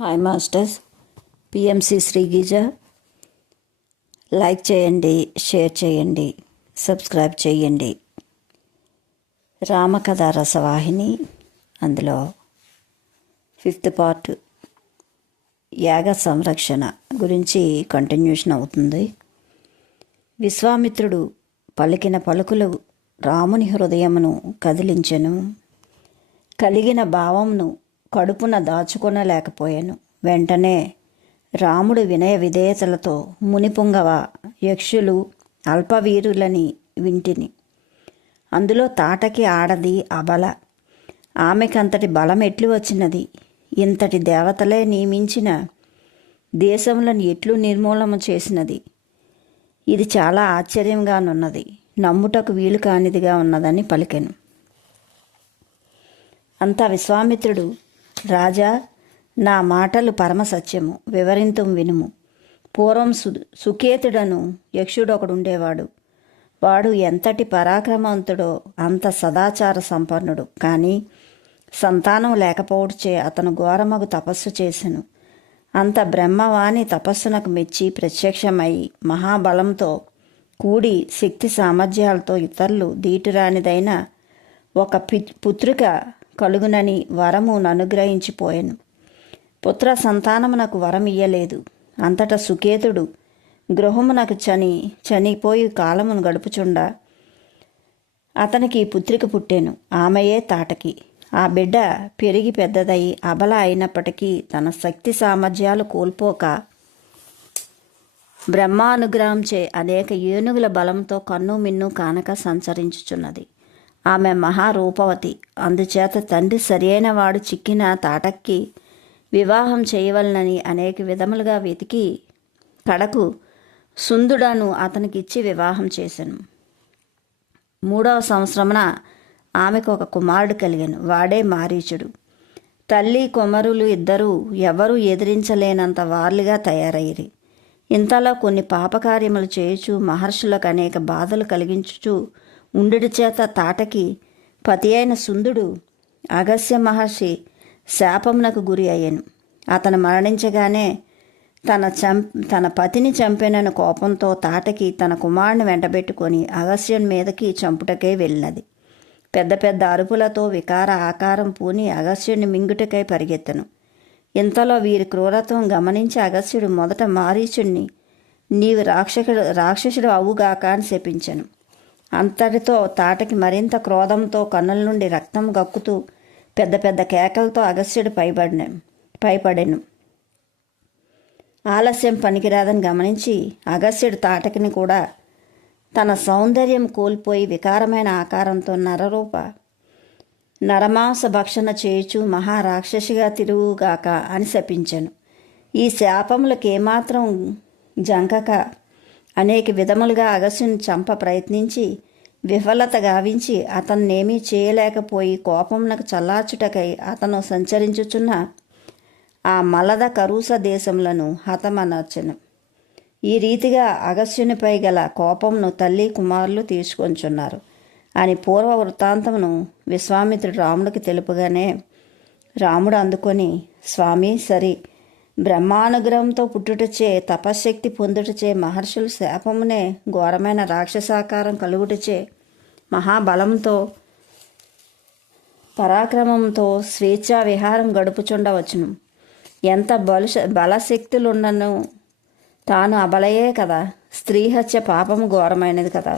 Hi masters. PMC శ్రీగిజ. Like చేయండి, share చేయండి, subscribe చేయండి. రామకథ రసవాహిని, అందులో 5th పార్ట్ యాగ సంరక్షణ గురించి కంటిన్యూషన్ అవుతుంది. విశ్వామిత్రుడు పలికిన పలుకులు రాముని హృదయమును కదిలించెను. కలిగిన భావమును కడుపున దాచుకొనలేకపోయాను. వెంటనే రాముడు వినయ విధేయతలతో మునిపుంగవ, యక్షులు అల్పవీరులని వింటిని. అందులో తాటకి ఆడది అబల. ఆమెకంతటి బలం ఎట్లు వచ్చినది? ఇంతటి దేవతలే నియమించిన దేశములను ఎట్లు నిర్మూలన చేసినది? ఇది చాలా ఆశ్చర్యంగానున్నది, నమ్ముటకు వీలు కానిదిగా ఉన్నదని పలికెను. అంతా విశ్వామిత్రుడు, రాజా, నా మాటలు పరమసత్యము, వివరింతుం వినుము. పూర్వం సుకేతుడను యక్షుడొకడుండేవాడు. వాడు ఎంతటి పరాక్రమవంతుడో అంత సదాచార సంపన్నుడు. కానీ సంతానం లేకపోవచ్చే అతను ఘోరమగు తపస్సు చేసెను. అంత బ్రహ్మవాణి తపస్సునకు మెచ్చి ప్రత్యక్షమై మహాబలంతో కూడి శక్తి సామర్థ్యాలతో ఇతరులు దీటురానిదైన ఒక పుత్రిక కలుగునని వరమును అనుగ్రహించిపోయాను. పుత్ర సంతానమునకు వరం ఇయ్యలేదు. అంతటా సుకేతుడు గృహమునకు చనిపోయి కాలమును గడుపుచుండా అతనికి పుత్రిక పుట్టెను. ఆమెయే తాటకి. ఆ బిడ్డ పెరిగి పెద్దదై అబల అయినప్పటికీ తన శక్తి సామర్థ్యాలు కోల్పోక బ్రహ్మానుగ్రహంచే అనేక ఏనుగుల బలంతో కన్ను మిన్ను కానక సంచరించుచున్నది. ఆమె మహారూపవతి. అందుచేత తండ్రి సరియైన వాడు చిక్కిన తాటక్కి వివాహం చేయవలనని అనేక విధములుగా వెతికి కడకు సుందుడను అతనికిచ్చి వివాహం చేశాను. 3వ సంవత్సరమున ఆమెకు ఒక కుమారుడు కలిగాను. వాడే మారీచుడు. తల్లి కుమారులు ఇద్దరూ ఎవరూ ఎదిరించలేనంత వార్లుగా తయారయ్యిరి. ఇంతలో కొన్ని పాపకార్యములు చేయుచు మహర్షులకు అనేక బాధలు కలిగించుచు ఉండుడి చేత తాటకి పతి అయిన సుందుడు అగస్త్య మహర్షి శాపమునకు గురి అయ్యాను. అతను మరణించగానే తన పతిని చంపెనని కోపంతో తాటకి తన కుమారుని వెంటబెట్టుకొని అగస్త్యుని మీదకి చంపుటకై వెళ్ళినది. పెద్ద పెద్ద అరుపులతో వికార ఆకారం పూని అగస్త్యుని మింగుటకై పరిగెత్తను. ఇంతలో వీరి క్రూరత్వం గమనించి అగస్త్యుడు మొదట మారీచుడిని, నీవు రాక్షసుడు అవుగాక అని శపించెను. అంతటితో తాటకి మరింత క్రోధంతో కన్నుల నుండి రక్తం గక్కుతూ పెద్ద పెద్ద కేకలతో అగస్త్యుడు పైపడెను. ఆలస్యం పనికిరాదని గమనించి అగస్త్యుడు తాటకిని కూడా తన సౌందర్యం కోల్పోయి వికారమైన ఆకారంతో నరమాంస భక్షణ చేయుచు మహారాక్షసిగా తిరుగుగాక అని శపించెను. ఈ శాపములకేమాత్రం జంకక అనేక విధములుగా అగస్త్యుని చంప ప్రయత్నించి విఫలత గావించి అతన్నేమీ చేయలేకపోయి కోపమునకు చల్లార్చుటకై అతను సంచరించుచున్న ఆ మలద కరూస దేశములను హతమనర్చెను. ఈ రీతిగా అగస్త్యునిపై గల కోపమును తల్లి కుమారులు తీర్చుకొంచున్నారు అని పూర్వ వృత్తాంతమును విశ్వామిత్రుడు రాముడికి తెలుపగానే రాముడు అందుకొని, స్వామి, సరి, బ్రహ్మానుగ్రహంతో పుట్టుటచే తపశ్శక్తి పొందుటచే మహర్షులు శాపమునే ఘోరమైన రాక్షసాకారం కలుగుటచే మహాబలంతో పరాక్రమంతో స్వేచ్ఛా విహారం గడుపుచుండవచ్చును. ఎంత బలశక్తులున్నను తాను అబలయే కదా. స్త్రీహత్య పాపము ఘోరమైనది కదా.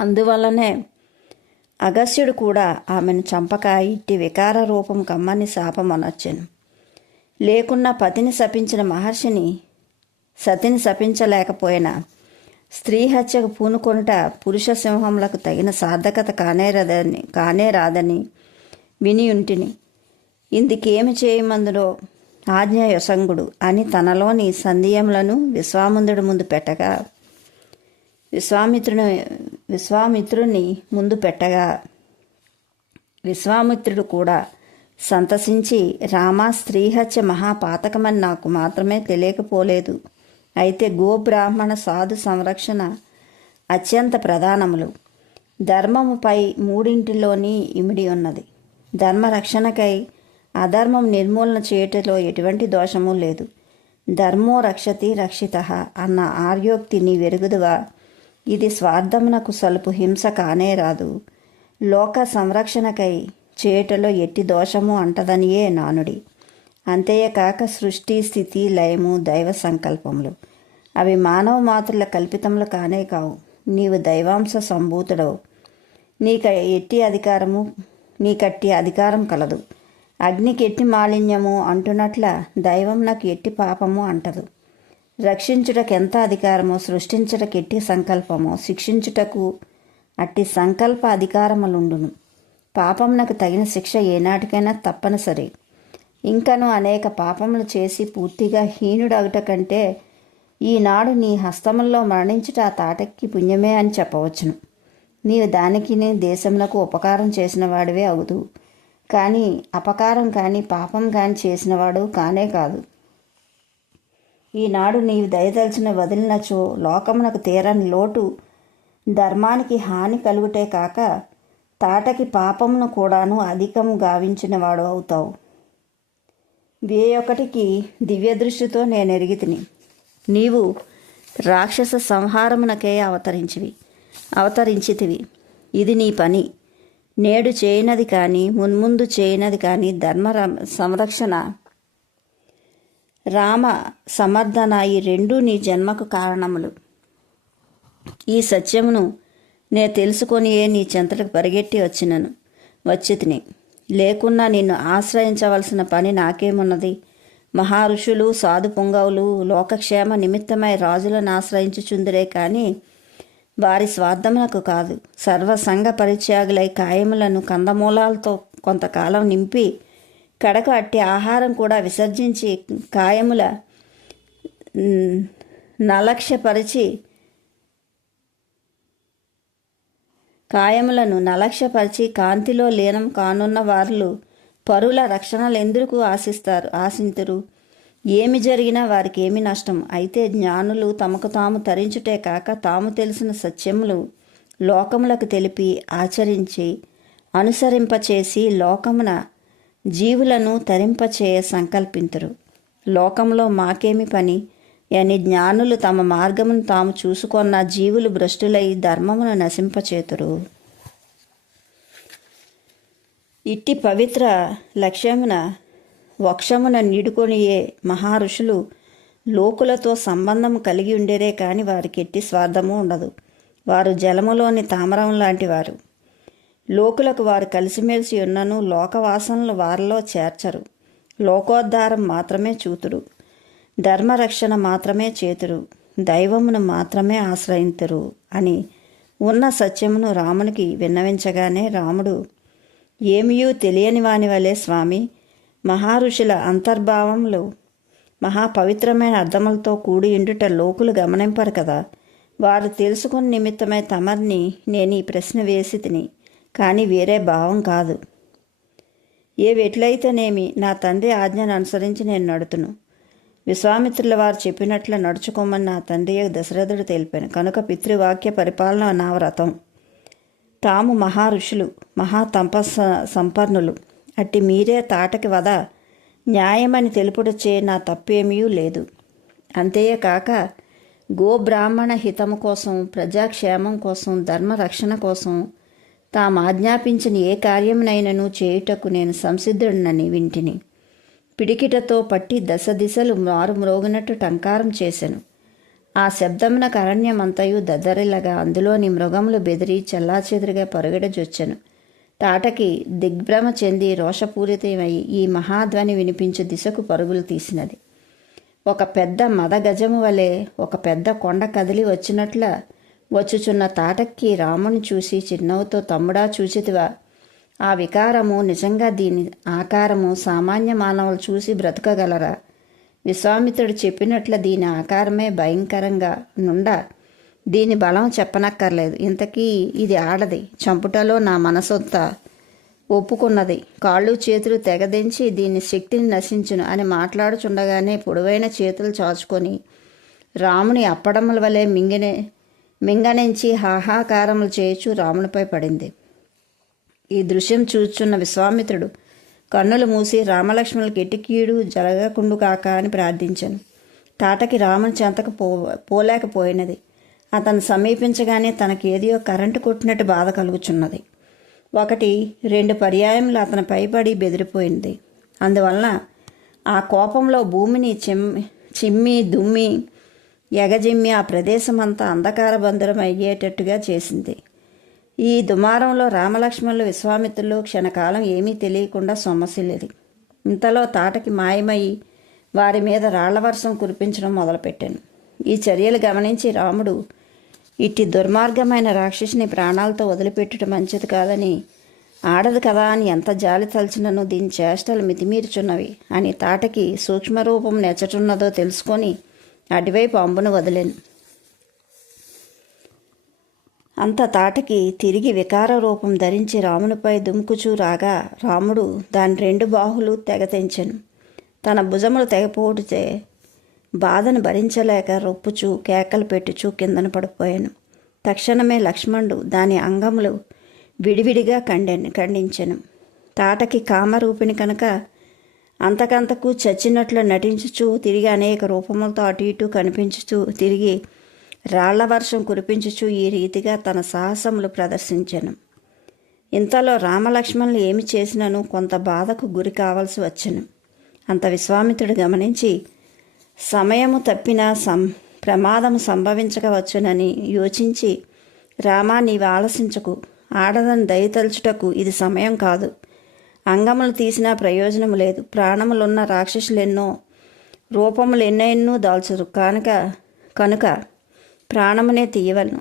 అందువల్లనే అగస్త్యుడు కూడా ఆమెను చంపక ఇట్టి వికార రూపం కమ్మని శాపమనొచ్చెను. లేకున్నా పతిని శపించిన మహర్షిని సతిని శపించలేకపోయినా స్త్రీహత్యకు పూనుకొనుట పురుష సింహములకు తగిన సార్థకత కానే రాదని వినియుంటిని. ఇందుకేమి చేయమందులో ఆజ్ఞాయసంగుడు అని తనలోని సందేహములను విశ్వామిత్రుడి ముందు పెట్టగా విశ్వామిత్రుని ముందు పెట్టగా విశ్వామిత్రుడు కూడా సంతసించి, రామ, స్త్రీహత్య మహాపాతకమని నాకు మాత్రమే తెలియకపోలేదు. అయితే గోబ్రాహ్మణ సాధు సంరక్షణ అత్యంత ప్రధానములు. ధర్మముపై మూడింటిలోని ఇమిడి ఉన్నది. ధర్మరక్షణకై అధర్మం నిర్మూలన చేయటంలో ఎటువంటి దోషము లేదు. ధర్మో రక్షతి రక్షితః అన్న ఆర్యోక్తిని వెరుగుదువా? ఇది స్వార్థమునకు సలుపు హింస కానే రాదు. లోక సంరక్షణకై చేయటలో ఎట్టి దోషము అంటదనియే నానుడి. అంతేకాక సృష్టి స్థితి లయము దైవ సంకల్పములు. అవి మానవ మాతృల కల్పితములు కానే కావు. నీవు దైవాంశ సంభూతుడవు. నీకట్టి అధికారం కలదు. అగ్నికి ఎట్టి మాలిన్యము అంటున్నట్ల దైవం నాకు ఎట్టి పాపము అంటదు. రక్షించుటకు ఎంత అధికారమో, సృష్టించుటకు ఎట్టి సంకల్పమో, శిక్షించుటకు అట్టి సంకల్ప అధికారములుండును. పాపమునకు తగిన శిక్ష ఏనాటికైనా తప్పనిసరి. ఇంకను అనేక పాపములు చేసి పూర్తిగా హీనుడగుట కంటే ఈనాడు నీ హస్తముల్లో మరణించుట ఆ తాటకి పుణ్యమే అని చెప్పవచ్చును. నీవు దానికి దేశమునకు ఉపకారం చేసిన వాడివే అవుదు, కానీ అపకారం కానీ పాపం కానీ చేసినవాడు కానే కాదు. ఈనాడు నీవు దయదలిచిన వదిలినచో లోకమునకు తీరని లోటు, ధర్మానికి హాని కలుగుటే కాక తాటకి పాపమును కూడాను అధికము గావించినవాడు అవుతావు. వేయొకటికి దివ్య దృష్టితో నేను ఎరిగితిని. నీవు రాక్షస సంహారమునకే అవతరించితివి. ఇది నీ పని. నేడు చేయనది కానీ మున్ముందు చేయనది కానీ ధర్మ సంరక్షణ, రామ సమర్థన ఈ రెండూ నీ జన్మకు కారణములు. ఈ సత్యమును నే తెలుసుకొనియే నీ చెంతలకు పరిగెట్టి వచ్చితిని. లేకున్నా నిన్ను ఆశ్రయించవలసిన పని నాకేమున్నది? మహారుషులు సాధు పొంగవులు లోకక్షేమ నిమిత్తమై రాజులను ఆశ్రయించుచుందురే కానీ వారి స్వార్థమునకు కాదు. సర్వసంగ పరిత్యాగులై కాయములను కందమూలాలతో కొంతకాలం నింపి కడకు అట్టి ఆహారం కూడా విసర్జించి కాయములను నలక్ష్యపరిచి కాంతిలో లీనం కానున్న వారు పరుల రక్షణలెందుకు ఆశింతురు? ఏమి జరిగినా వారికి ఏమి నష్టం? అయితే జ్ఞానులు తమకు తాము తరించుటే కాక తాము తెలిసిన సత్యములు లోకములకు తెలిపి ఆచరించి అనుసరింపచేసి లోకమున జీవులను తరింపచేయ సంకల్పింతురు. లోకంలో మాకేమి పని అని జ్ఞానులు తమ మార్గమును తాము చూసుకొన్న జీవులు భ్రష్టులై ధర్మమును నశింపచేతురు. ఇట్టి పవిత్ర లక్ష్యమున వక్షమున నీడుకొనియే మహారుషులు లోకులతో సంబంధము కలిగి ఉండేరే కానీ వారికి ఎట్టి స్వార్థము ఉండదు. వారు జలములోని తామరం లాంటి వారు. లోకులకు వారు కలిసిమెలిసి ఉన్నను లోకవాసనలు వారిలో చేర్చరు. లోకోద్ధారం మాత్రమే చూతురు. ధర్మరక్షణ మాత్రమే చేతురు. దైవమును మాత్రమే ఆశ్రయింతురు అని ఉన్న సత్యమును రామునికి విన్నవించగానే రాముడు, ఏమియూ తెలియని వాని వలె స్వామి, మహారుషుల అంతర్భావములు మహాపవిత్రమైన అర్థములతో కూడి ఉండుట లోకులు గమనింపరు కదా. వారు తెలుసుకుని నిమిత్తమై తమర్ని నేను ఈ ప్రశ్న వేసి తిని, కానీ వేరే భావం కాదు. ఏవెట్లయితేనేమి నా తండ్రి ఆజ్ఞను అనుసరించి నేను నడుతును. విశ్వామిత్రుల వారు చెప్పినట్లు నడుచుకోమని నా తండ్రి దశరథుడు తెలిపాను కనుక పితృవాక్య పరిపాలన నా వ్రతం. తాము మహారుషులు, సంపన్నులు, అట్టి మీరే తాటకి వద న్యాయమని తెలుపుటచే నా తప్పేమీ లేదు. అంతేకాక గోబ్రాహ్మణ హితము కోసం, ప్రజాక్షేమం కోసం, ధర్మరక్షణ కోసం తాము ఆజ్ఞాపించిన ఏ కార్యమునైనను చేయుటకు నేను సంసిద్ధుడినని వింటిని. పిడికిటతో పట్టి దశ దిశలు మారుమ్రోగినట్టు టంకారం చేశాను. ఆ శబ్దమునకు అరణ్యమంతయు దద్దరిల్లగా అందులోని మృగములు బెదిరి చెల్లాచెదురుగా పరుగెడజొచ్చెను. తాటకి దిగ్భ్రమ చెంది రోషపూరితమై ఈ మహాధ్వని వినిపించు దిశకు పరుగులు తీసినది. ఒక పెద్ద మదగజము వలె ఒక పెద్ద కొండ కదిలి వచ్చినట్ల వచ్చుచున్న తాటక్కి రాముని చూసి చిరునవ్వుతో, తమ్ముడా చూచితివా? ఆ వికారము నిజంగా దీని ఆకారము సామాన్య మానవులు చూసి బ్రతకగలరా? విశ్వామిత్రుడు చెప్పినట్ల దీని ఆకారమే భయంకరంగా నుండా దీని బలం చెప్పనక్కర్లేదు. ఇంతకీ ఇది ఆడది, చంపుటలో నా మనసొత్త ఒప్పుకున్నది. కాళ్ళు చేతులు తెగదించి దీని శక్తిని నశించును అని మాట్లాడుచుండగానే పొడవైన చేతులు చాచుకొని రాముని అప్పడముల వలె మింగనించి హాహాకారములు చేయుచు రామునిపై పడింది. ఈ దృశ్యం చూచున్న విశ్వామిత్రుడు కన్నులు మూసి రామలక్ష్మణులు కిటికీడు జరగకుండు కాక అని ప్రార్థించాను. తాటకి రాముని చెంతకు పోలేకపోయినది. అతను సమీపించగానే తనకేదియో కరెంటు కొట్టినట్టు బాధ కలుగుచున్నది. 1-2 పర్యాయములు అతని పైపడి బెదిరిపోయింది. అందువలన ఆ కోపంలో భూమిని చిమ్మి దుమ్మి ఎగజిమ్మి ఆ ప్రదేశమంతా అంధకార బంధురం అయ్యేటట్టుగా చేసింది. ఈ దుమారంలో రామలక్ష్మణులు విశ్వామిత్రులు క్షణకాలం ఏమీ తెలియకుండా సొమ్మసిల్లిరి. ఇంతలో తాటకి మాయమయ్యి వారి మీద రాళ్లవర్షం కురిపించడం మొదలుపెట్టాను. ఈ చర్యలు గమనించి రాముడు, ఇట్టి దుర్మార్గమైన రాక్షసిని ప్రాణాలతో వదిలిపెట్టడం మంచిది కాదని, ఆడదు కదా అని ఎంత జాలి తలచినను దీని చేష్టలు మితిమీర్చున్నవి అని తాటకి సూక్ష్మరూపం నెచ్చటున్నదో తెలుసుకొని అటువైపు అంబును వదిలేను. అంత తాటకి తిరిగి వికార రూపం ధరించి రామునిపై దుముకుచూ రాగా రాముడు దాని 2 బాహులు తెగతెంచెను. తన భుజములు తెగపోటుతే బాధను భరించలేక రొప్పుచూ కేకలు పెట్టుచూ కిందన పడిపోయాను. తక్షణమే లక్ష్మణుడు దాని అంగములు విడివిడిగా ఖండించెను. తాటకి కామరూపిణి కనుక అంతకంతకు చచ్చినట్లు నటించుచూ తిరిగి అనేక రూపములతో అటు ఇటు కనిపించుచూ తిరిగి రాళ్ల వర్షం కురిపించుచూ ఈ రీతిగా తన సాహసములు ప్రదర్శించెను. ఇంతలో రామలక్ష్మణులు ఏమి చేసినను కొంత బాధకు గురి కావలసి వచ్చెను. అంత విశ్వామిత్రుడు గమనించి సమయము తప్పినా ప్రమాదము సంభవించకవచ్చునని యోచించి, రామా, నీవు ఆలసించకు. ఆడదని దయతలుచుటకు ఇది సమయం కాదు. అంగములు తీసినా ప్రయోజనము లేదు. ప్రాణములున్న రాక్షసులెన్నో రూపములు ఎన్నెన్నో దాల్చరు కనుక ప్రాణమునే తీయవలను.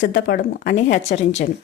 సిద్ధపడము అని హెచ్చరించెను.